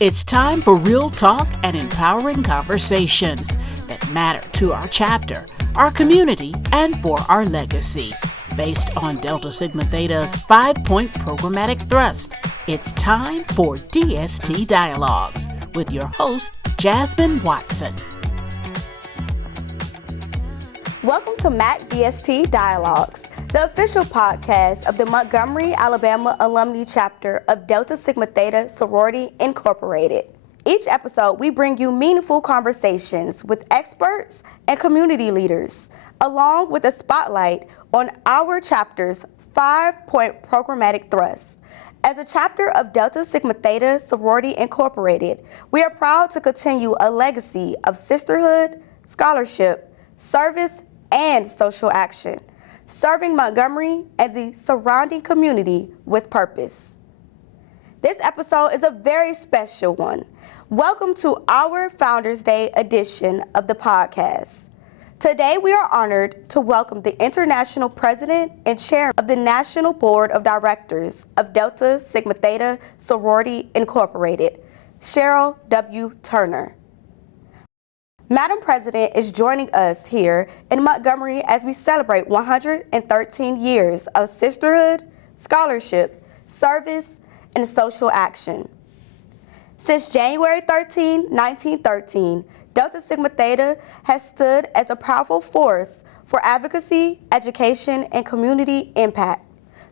It's time for real talk and empowering conversations that matter to our chapter, our community, and for our legacy. Based on Delta Sigma Theta's 5-point programmatic thrust, it's time for DST Dialogues with your host, Jazmin Watson. Welcome to MAC DST Dialogues, the official podcast of the Montgomery, Alabama Alumnae chapter of Delta Sigma Theta Sorority Incorporated. Each episode, we bring you meaningful conversations with experts and community leaders, along with a spotlight on our chapter's 5-point programmatic thrust. As a chapter of Delta Sigma Theta Sorority Incorporated, we are proud to continue a legacy of sisterhood, scholarship, service, and social action, serving Montgomery and the surrounding community with purpose. This episode is a very special one. Welcome to our Founders Day edition of the podcast. Today, we are honored to welcome the International President and Chair of the National Board of Directors of Delta Sigma Theta Sorority Incorporated, Cheryl W. Turner. Madam President is joining us here in Montgomery as we celebrate 113 years of sisterhood, scholarship, service, and social action. Since January 13, 1913, Delta Sigma Theta has stood as a powerful force for advocacy, education, and community impact.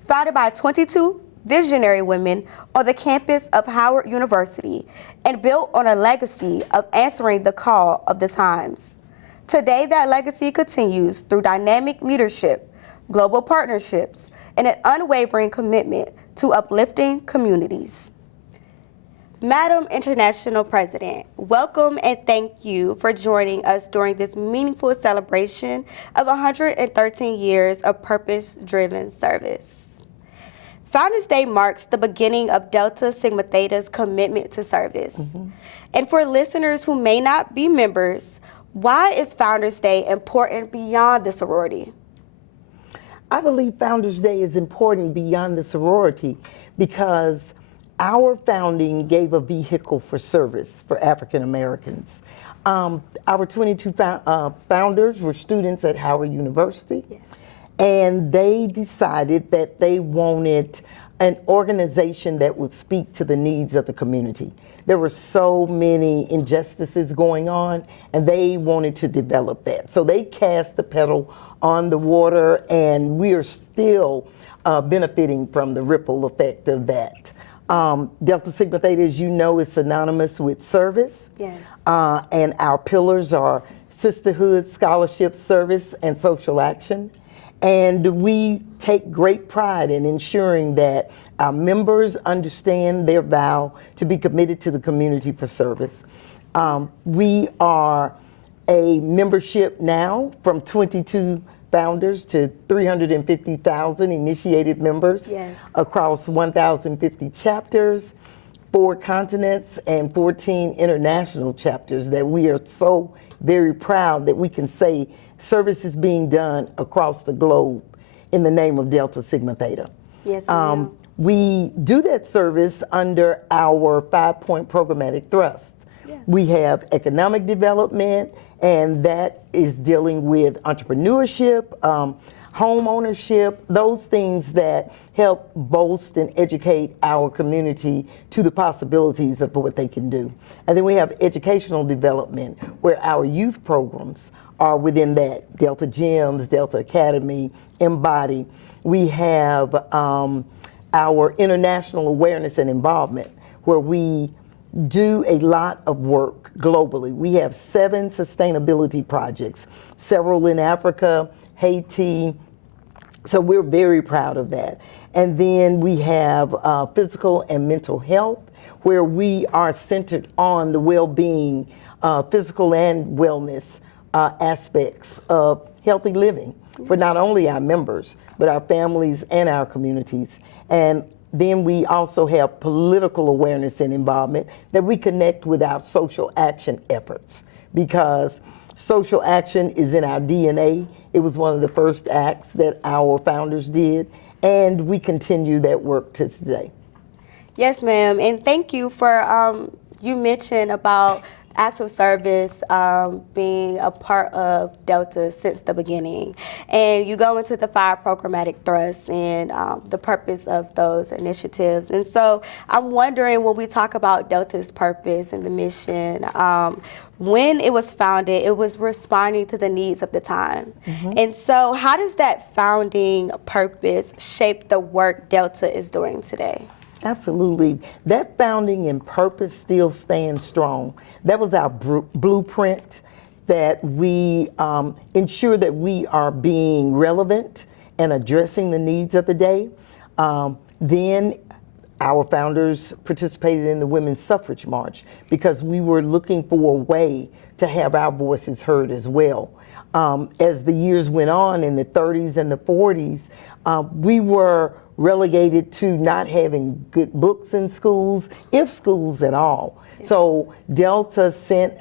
Founded by 22 visionary women on the campus of Howard University and built on a legacy of answering the call of the times. Today, that legacy continues through dynamic leadership, global partnerships, and an unwavering commitment to uplifting communities. Madam International President, welcome and thank you for joining us during this meaningful celebration of 113 years of purpose-driven service. Founders Day marks the beginning of Delta Sigma Theta's commitment to service. And for listeners who may not be members, why is Founders Day important beyond the sorority? I believe Founders Day is important beyond the sorority because our founding gave a vehicle for service for African Americans. Our 22 founders were students at Howard University. Yeah. And they decided that they wanted an organization that would speak to the needs of the community. There were so many injustices going on, and they wanted to develop that. So they cast the pedal on the water, and we are still benefiting from the ripple effect of that. Delta Sigma Theta, as you know, is synonymous with service. Yes. And our pillars are sisterhood, scholarship, service, and social action. And we take great pride in ensuring that our members understand their vow to be committed to the community for service. We are a membership now from 22 founders to 350,000 initiated members. Yes. Across 1,050 chapters, 4 continents, and 14 international chapters that we are so very proud that we can say service is being done across the globe in the name of Delta Sigma Theta. Yes, we do that service under our 5-point programmatic thrust. Yeah. We have economic development, and that is dealing with entrepreneurship, home ownership, those things that help bolster and educate our community to the possibilities of what they can do. And then we have educational development, where our youth programs are within that. Delta Gyms, Delta Academy, Embody. We have our international awareness and involvement, where we do a lot of work globally. We have 7 sustainability projects, several in Africa, Haiti, so we're very proud of that. And then we have physical and mental health, where we are centered on the well-being, physical and wellness aspects of healthy living for not only our members, but our families and our communities. And then we also have political awareness and involvement that we connect with our social action efforts, because social action is in our DNA. It was one of the first acts that our founders did, and we continue that work to today. Yes, ma'am, and thank you for You mentioned about acts of service being a part of Delta since the beginning. And you go into the 5 programmatic thrusts and the purpose of those initiatives. And so I'm wondering, when we talk about Delta's purpose and the mission, when it was founded, it was responding to the needs of the time. And so how does that founding purpose shape the work Delta is doing today? Absolutely. That founding and purpose still stands strong. That was our blueprint, that we ensure that we are being relevant and addressing the needs of the day. Then our founders participated in the Women's Suffrage March because we were looking for a way to have our voices heard as well. As the years went on in the 30s and the 40s, we were relegated to not having good books in schools, if schools at all. So Delta sent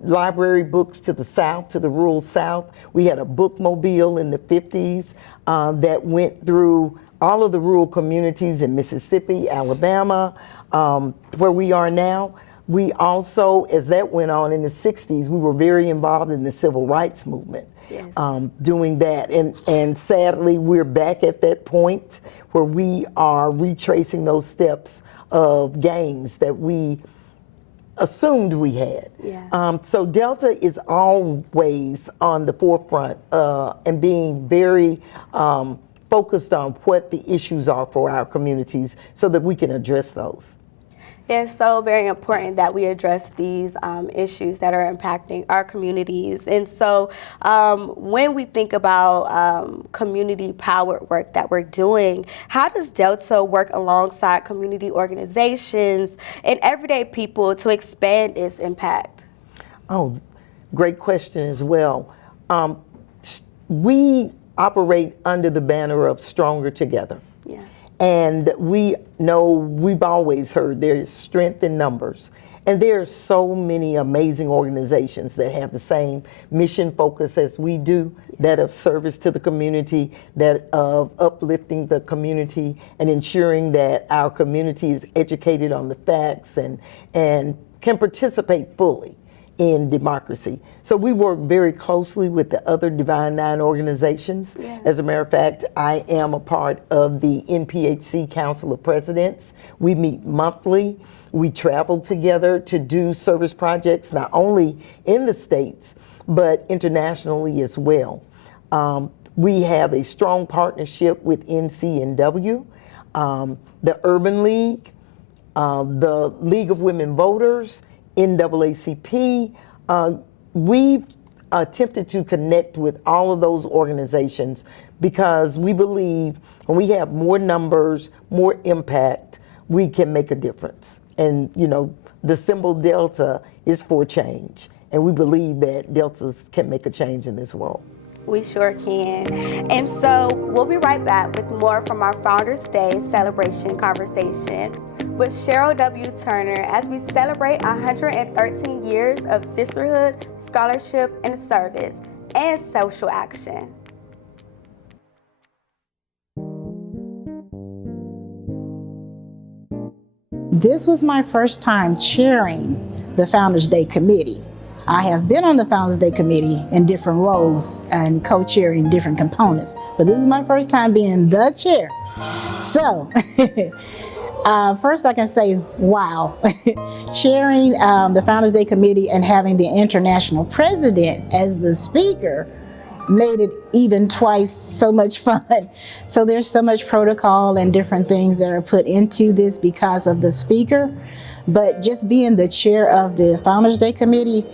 library books to the South, to the rural South. We had a bookmobile in the 50s that went through all of the rural communities in Mississippi, Alabama, where we are now. We also, as that went on in the 60s, we were very involved in the civil rights movement. Doing that, and sadly we're back at that point where we are retracing those steps of gains that we assumed we had. So Delta is always on the forefront and being very focused on what the issues are for our communities so that we can address those. It's so very important that we address these issues that are impacting our communities. And so when we think about community-powered work that we're doing, how does Delta work alongside community organizations and everyday people to expand its impact? Oh, great question as well. We operate under the banner of Stronger Together. And we know, we've always heard there's strength in numbers. And there are so many amazing organizations that have the same mission focus as we do, that of service to the community, that of uplifting the community and ensuring that our community is educated on the facts and can participate fully in democracy. So we work very closely with the other Divine Nine organizations. As a matter of fact, I am a part of the NPHC Council of Presidents. We meet monthly. We travel together to do service projects, not only in the States, but internationally as well. We have a strong partnership with NCNW, the Urban League, the League of Women Voters, NAACP. We've attempted to connect with all of those organizations because we believe when we have more numbers, more impact, we can make a difference. And you know, the symbol Delta is for change, and we believe that Deltas can make a change in this world. We sure can. And so we'll be right back with more from our Founders Day celebration conversation with Cheryl W. Turner as we celebrate 113 years of sisterhood, scholarship, and service, and social action. This was my first time chairing the Founders Day Committee. I have been on the Founders Day Committee in different roles and co-chairing different components, but this is my first time being the chair. So, first I can say, wow. Chairing the Founders Day Committee and having the international president as the speaker made it even twice so much fun. So there's so much protocol and different things that are put into this because of the speaker. But just being the chair of the Founders Day Committee,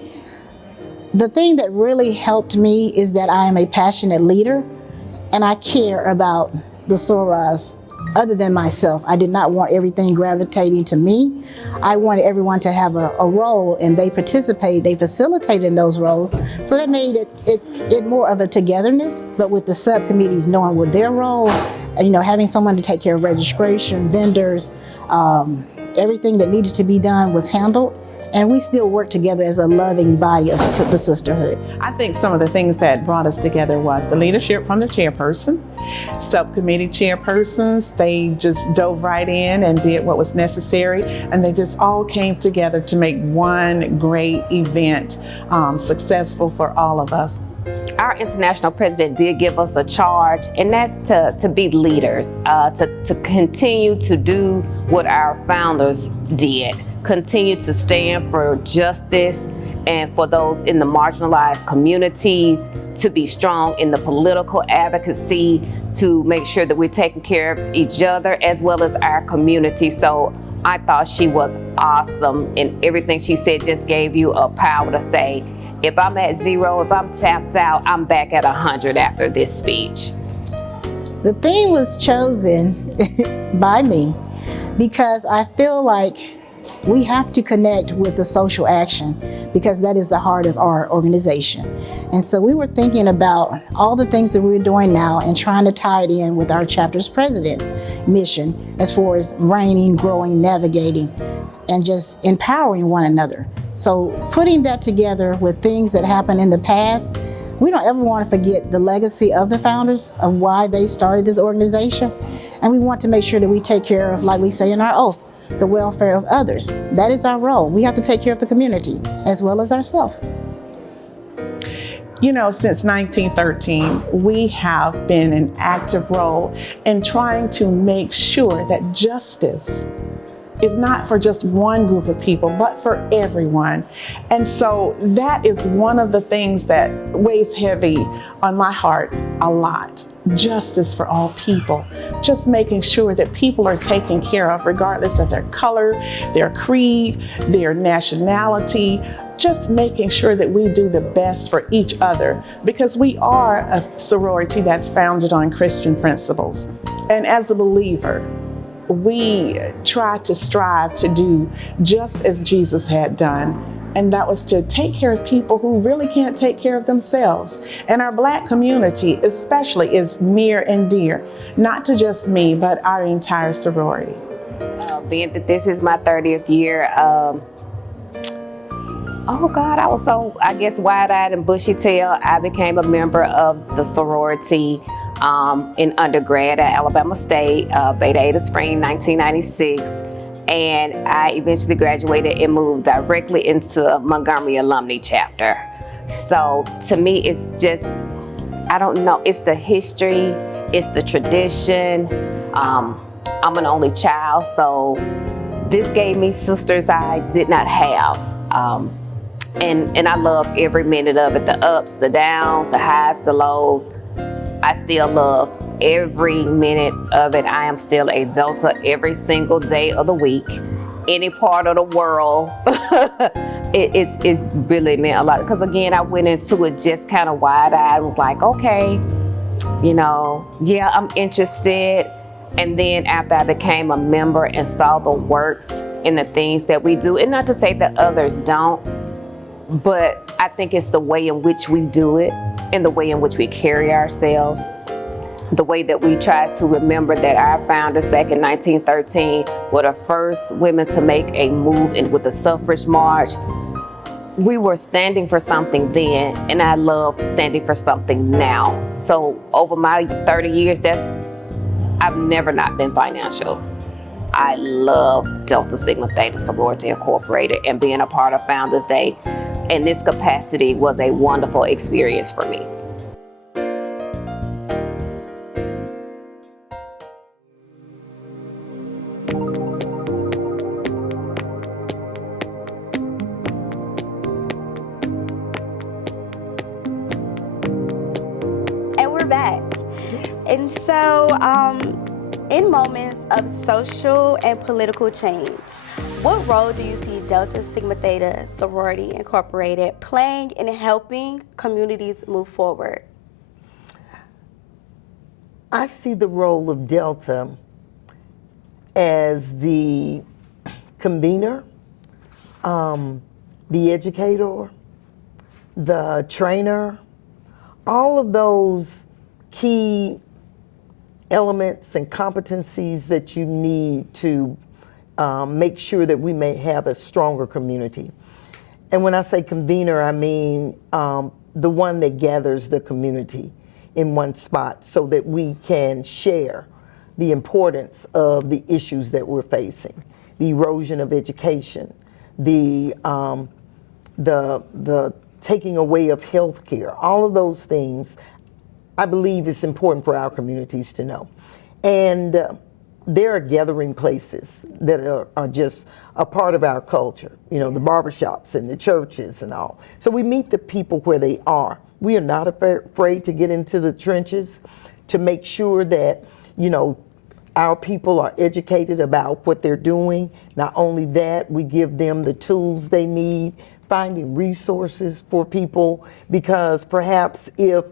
the thing that really helped me is that I am a passionate leader and I care about the Sorors other than myself. I did not want everything gravitating to me. I wanted everyone to have a role, and they participated, they facilitated in those roles. So that made it more of a togetherness, but with the subcommittees knowing what their role, you know, having someone to take care of registration, vendors, everything that needed to be done was handled. and we still work together as a loving body of the sisterhood. I think some of the things that brought us together was the leadership from the chairperson, subcommittee chairpersons. They just dove right in and did what was necessary, and they just all came together to make one great event successful for all of us. Our international president did give us a charge, and that's to be leaders, to continue to do what our founders did, continue to stand for justice and for those in the marginalized communities, to be strong in the political advocacy, to make sure that we're taking care of each other as well as our community. So I thought she was awesome, and everything she said just gave you a power to say, if I'm at 0, if I'm tapped out, I'm back at 100 after this speech. The theme was chosen by me because I feel like we have to connect with the social action because that is the heart of our organization. And so we were thinking about all the things that we're doing now and trying to tie it in with our chapter's president's mission as far as reigning, growing, navigating, and just empowering one another. So putting that together with things that happened in the past, we don't ever want to forget the legacy of the founders, of why they started this organization. And we want to make sure that we take care of, like we say in our oath, the welfare of others. That is our role. We have to take care of the community as well as ourselves. You know, since 1913, we have been an active role in trying to make sure that justice is not for just one group of people, but for everyone. And so that is one of the things that weighs heavy on my heart a lot. Justice for all people. Just making sure that people are taken care of regardless of their color, their creed, their nationality. Just making sure that we do the best for each other, because we are a sorority that's founded on Christian principles. And as a believer, we try to strive to do just as Jesus had done, and that was to take care of people who really can't take care of themselves. And our Black community especially is near and dear, not to just me, but our entire sorority. Being that this is my 30th year, oh God, I was so, I guess, wide-eyed and bushy-tailed. I became a member of the sorority in undergrad at Alabama State, Beta Eta Spring, 1996. And I eventually graduated and moved directly into Montgomery Alumnae chapter. So to me, it's just, I don't know, it's the history, it's the tradition. I'm an only child, so this gave me sisters I did not have. And I love every minute of it, the ups, the downs, the highs, the lows. I still love every minute of it. I am still a Delta every single day of the week. Any part of the world, it's really meant a lot. Because again, I went into it just kind of wide-eyed, was like, okay, you know, yeah, I'm interested. And then after I became a member and saw the works and the things that we do, and not to say that others don't, but I think it's the way in which we do it and the way in which we carry ourselves, the way that we try to remember that our founders back in 1913 were the first women to make a move in with the suffrage march. We were standing for something then, and I love standing for something now. So over my 30 years, I've never not been financial. I love Delta Sigma Theta Sorority Incorporated, and being a part of Founders Day in this capacity was a wonderful experience for me. And we're back. And so, in moments of social and political change, what role do you see Delta Sigma Theta Sorority Incorporated playing in helping communities move forward? I see the role of Delta as the convener, the educator, the trainer, all of those key elements and competencies that you need to make sure that we may have a stronger community. And when I say convener, I mean the one that gathers the community in one spot so that we can share the importance of the issues that we're facing, the erosion of education, the taking away of health care, all of those things. I believe it's important for our communities to know. And there are gathering places that are just a part of our culture, the barbershops and the churches and all. So we meet the people where they are. We are not afraid to get into the trenches to make sure that, our people are educated about what they're doing. Not only that, we give them the tools they need, finding resources for people, because perhaps if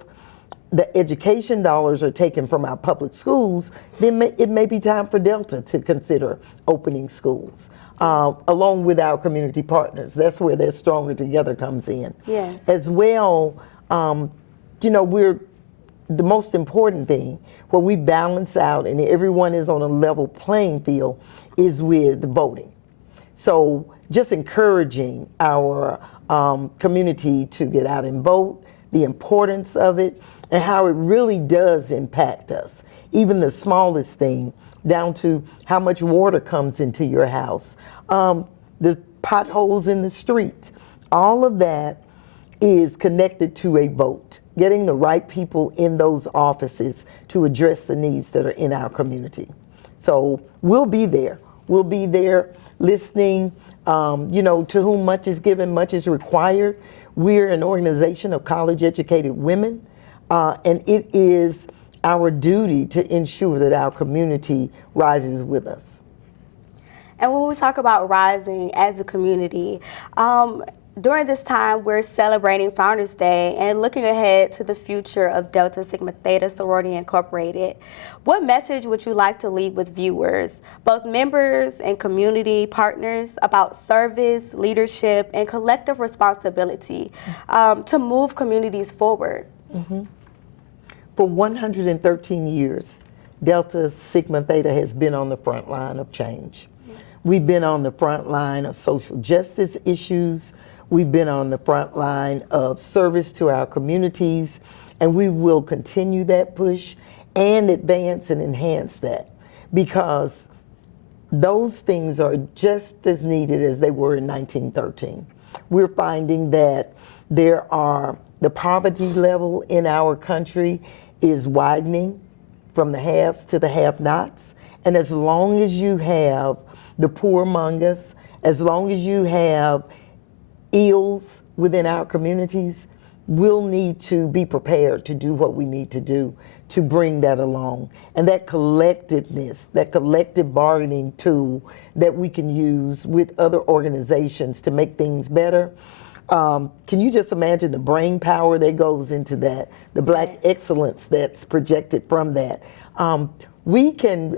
the education dollars are taken from our public schools, then it may be time for Delta to consider opening schools, along with our community partners. That's where their Stronger Together comes in. Yes. As well, we're the most important thing where we balance out and everyone is on a level playing field is with voting. So just encouraging our community to get out and vote, the importance of it, and how it really does impact us. Even the smallest thing, down to how much water comes into your house, the potholes in the street, all of that is connected to a vote, getting the right people in those offices to address the needs that are in our community. So we'll be there. We'll be there listening, to whom much is given, much is required. We're an organization of college-educated women, and it is our duty to ensure that our community rises with us. And when we talk about rising as a community, during this time, we're celebrating Founders Day and looking ahead to the future of Delta Sigma Theta Sorority Incorporated. What message would you like to leave with viewers, both members and community partners, about service, leadership, and collective responsibility to move communities forward? Mm-hmm. For 113 years, Delta Sigma Theta has been on the front line of change. Yes. We've been on the front line of social justice issues. We've been on the front line of service to our communities, and we will continue that push and advance and enhance that, because those things are just as needed as they were in 1913. We're finding that the poverty level in our country is widening from the haves to the have-nots, and as long as you have the poor among us, as long as you have ills within our communities, we'll need to be prepared to do what we need to do to bring that along. And that collectiveness, that collective bargaining tool that we can use with other organizations to make things better. Can you just imagine the brain power that goes into that, the Black excellence that's projected from that? We can,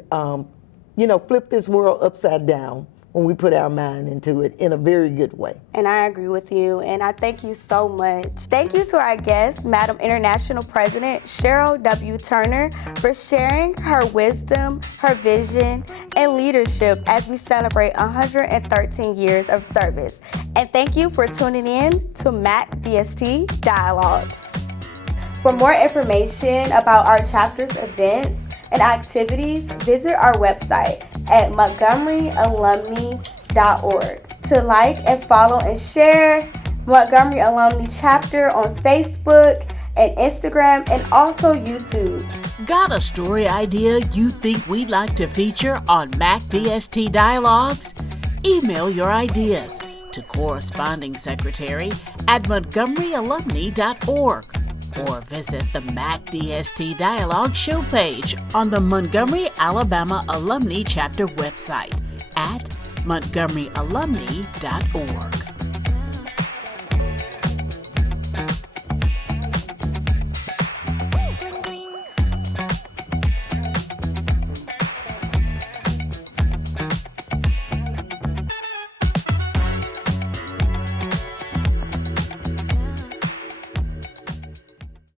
flip this world upside down when we put our mind into it in a very good way. And I agree with you, and I thank you so much. Thank you to our guest, Madam International President Cheryl W. Turner, for sharing her wisdom, her vision, and leadership as we celebrate 113 years of service. And thank you for tuning in to MAC DST Dialogues. For more information about our chapter's events and activities, visit our website at montgomeryalumnae.org. To like and follow and share Montgomery Alumni Chapter on Facebook and Instagram, and also YouTube. Got a story idea you think we'd like to feature on MAC DST Dialogues? Email your ideas to corresponding secretary at montgomeryalumnae.org. or visit the MAC DST Dialogue show page on the Montgomery, Alabama Alumni Chapter website at montgomeryalumnae.org.